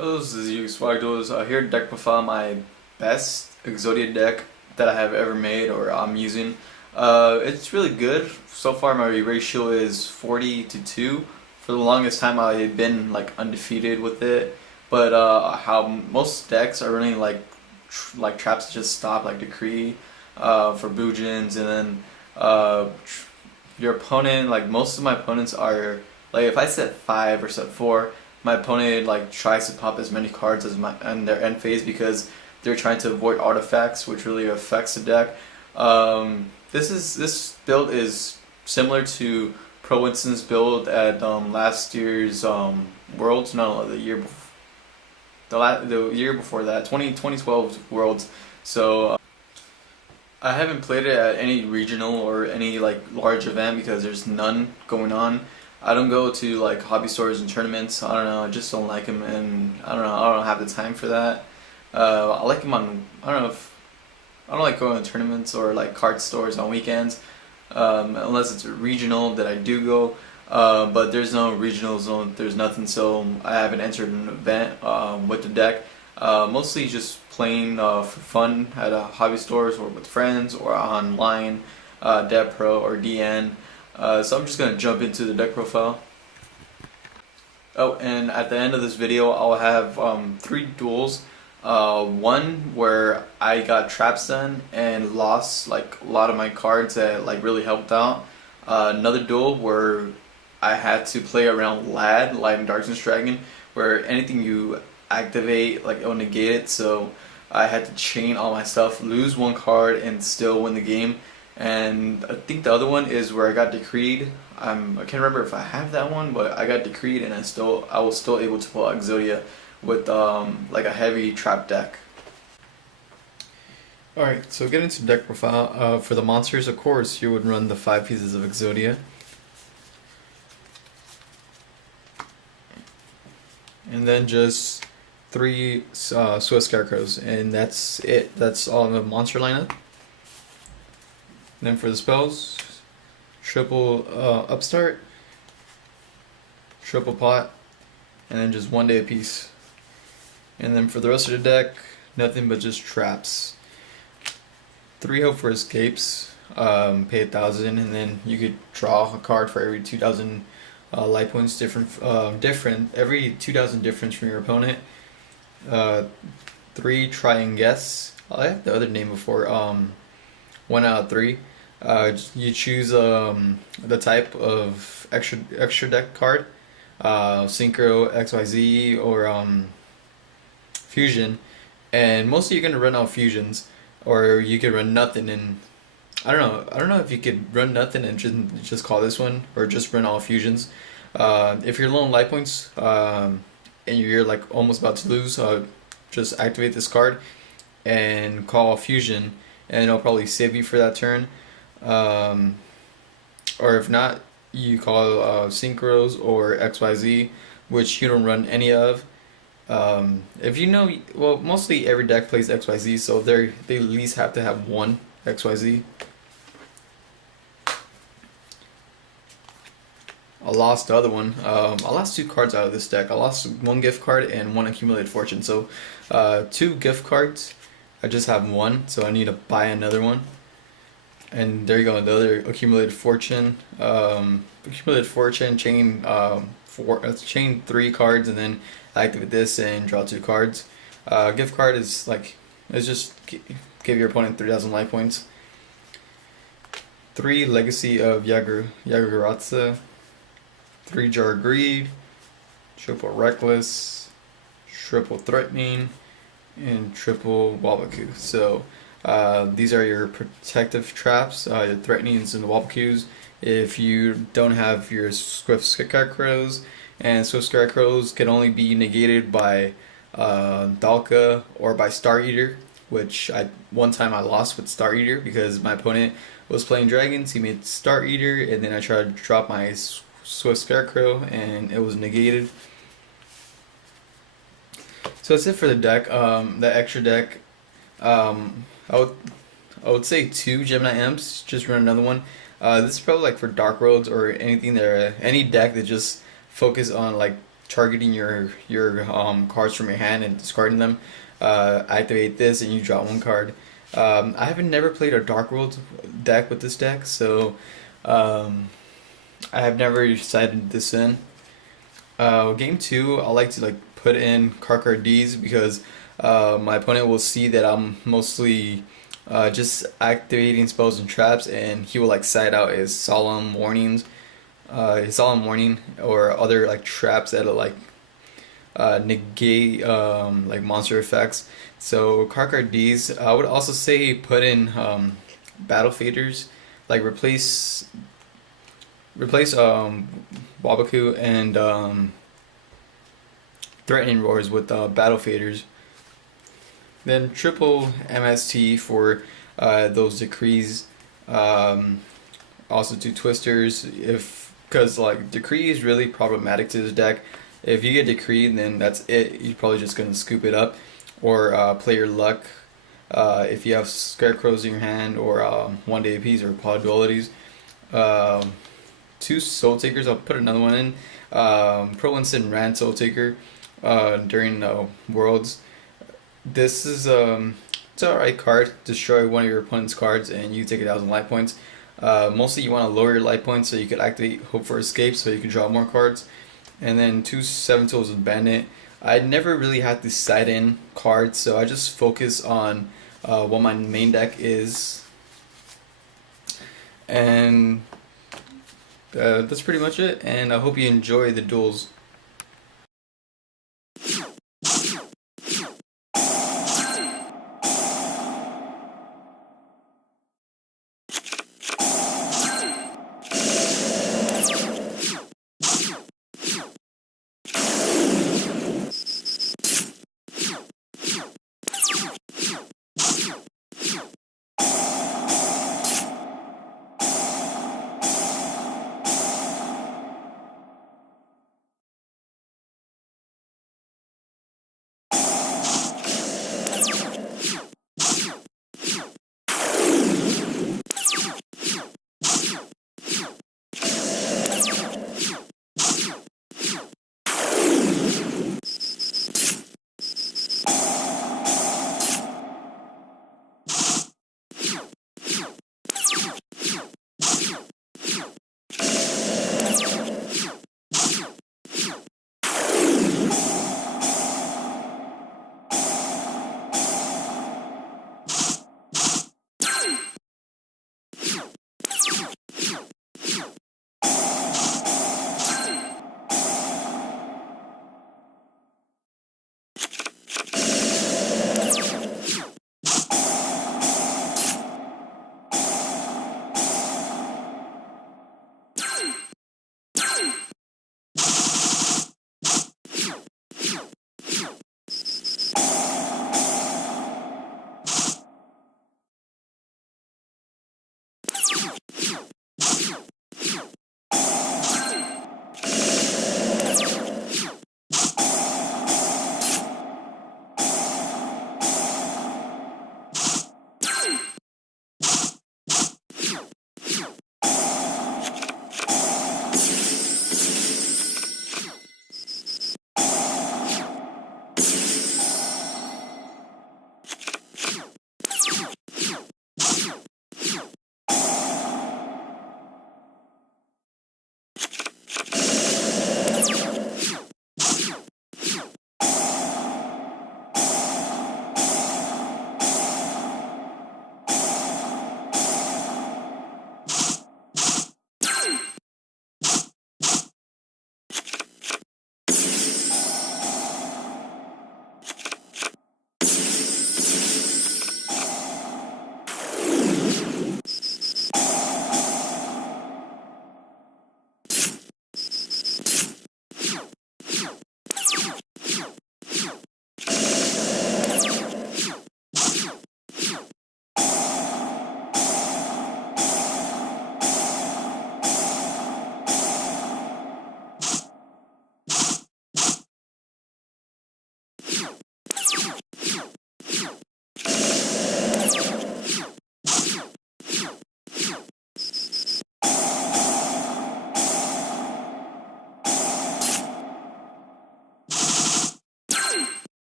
Hello, this is you, Swagdos. Here to deck profile my best Exodia deck that I have ever made or I'm using. It's really good. So far my ratio is 40 to 2. For the longest time I've been like undefeated with it. But how most decks are running like traps to just stop, like Decree for Boojins, and then your opponent, like most of my opponents are, like if I set 5 or set 4, my opponent like tries to pop as many cards as my in their end phase because they're trying to avoid artifacts, which really affects the deck. This build is similar to Pro Winston's build at last year's Worlds, no, the year before that, 2012 Worlds. So I haven't played it at any regional or any like large event because there's none going on. I don't go to like hobby stores and tournaments. I don't know. I just don't like him, and I don't know. I don't have the time for that. I like him on. I don't know if I don't like going to tournaments or like card stores on weekends, unless it's a regional that I do go. But there's no regional zone. There's nothing, so I haven't entered an event with the deck. Mostly just playing for fun at hobby stores or with friends or online, Dev Pro or DN. So I'm just going to jump into the deck profile. Oh, and at the end of this video I'll have 3 duels. One where I got traps done and lost like a lot of my cards that like really helped out. Another duel where I had to play around Light and Darkness Dragon, where anything you activate like it'll negate it, so I had to chain all my stuff, lose 1 card and still win the game. And I think the other one is where I got decreed. I can't remember if I have that one, but I got decreed and I was still able to pull out Exodia with like a heavy trap deck. Alright, so getting to deck profile. For the monsters, of course, you would run the 5 pieces of Exodia. And then just 3 Swift Scarecrows, and that's it. That's all in the monster lineup. And then for the spells, triple upstart, triple pot, and then just 1 day apiece. And then for the rest of the deck, nothing but just traps. 3 hope for escapes, pay 1,000, and then you could draw a card for every 2,000 life points different. Every 2,000 difference from your opponent. 3 try and guess. I have the other name before. 1 out of 3. You choose the type of extra deck card, Synchro, XYZ, or Fusion, and mostly you're gonna run out fusions, or you could run nothing. And I don't know if you could run nothing and just call this one, or just run all fusions. If you're low on life points and you're like almost about to lose, just activate this card and call a fusion, and it'll probably save you for that turn. Or if not, you call Synchros or XYZ, which you don't run any of. If you know, well, mostly every deck plays XYZ, so they at least have to have 1 XYZ. I lost the other one. I lost 2 cards out of this deck. I lost 1 gift card and 1 accumulated fortune. So 2 gift cards. I just have 1, so I need to buy another one. And there you go, the other accumulated fortune. Chain chain 3 cards, and then activate this and draw 2 cards. Gift card is like, it's just give your opponent 3,000 life points. 3 Legacy of Yaguraza. 3 Jar of Greed, triple Reckless, triple Threatening, and triple Wabaku. So these are your protective traps, your Threatenings and the Wabakus. If you don't have your Swift Scarecrows, and Swift Scarecrows can only be negated by Dalka or by Star Eater, which one time I lost with Star Eater because my opponent was playing dragons. He made Star Eater, and then I tried to drop my Swift Scarecrow and it was negated. So that's it for the deck. The extra deck, I would say 2 Gemini Imps. Just run another one. This is probably like for Dark Roads or anything there, any deck that just focus on like targeting your cards from your hand and discarding them. Activate this and you draw one card. I haven't never played a Dark World deck with this deck, so I have never decided this in. Game 2, I like to like put in card Ds because my opponent will see that I'm mostly just activating spells and traps, and he will like side out his solemn warning or other like traps that like negate like monster effects. So card Ds. I would also say put in battle faders, like replace Wabaku and threatening roars with battle faders. Then triple MST for those decrees. Also do twisters if because like decree is really problematic to this deck. If you get decree, then that's it. You're probably just gonna scoop it up, or play your luck. If you have scarecrows in your hand, or 1-day APs or pod dualities. Two soul takers. I'll put another one in. Pro Instant Rand Soul Taker during Worlds. This is it's an alright card. Destroy one of your opponent's cards and you take 1,000 life points. Mostly you want to lower your life points so you can activate Hope for Escape so you can draw more cards. And then 2 7 tools with Bandit. I never really had to side in cards, so I just focus on what my main deck is. And that's pretty much it, and I hope you enjoy the duels.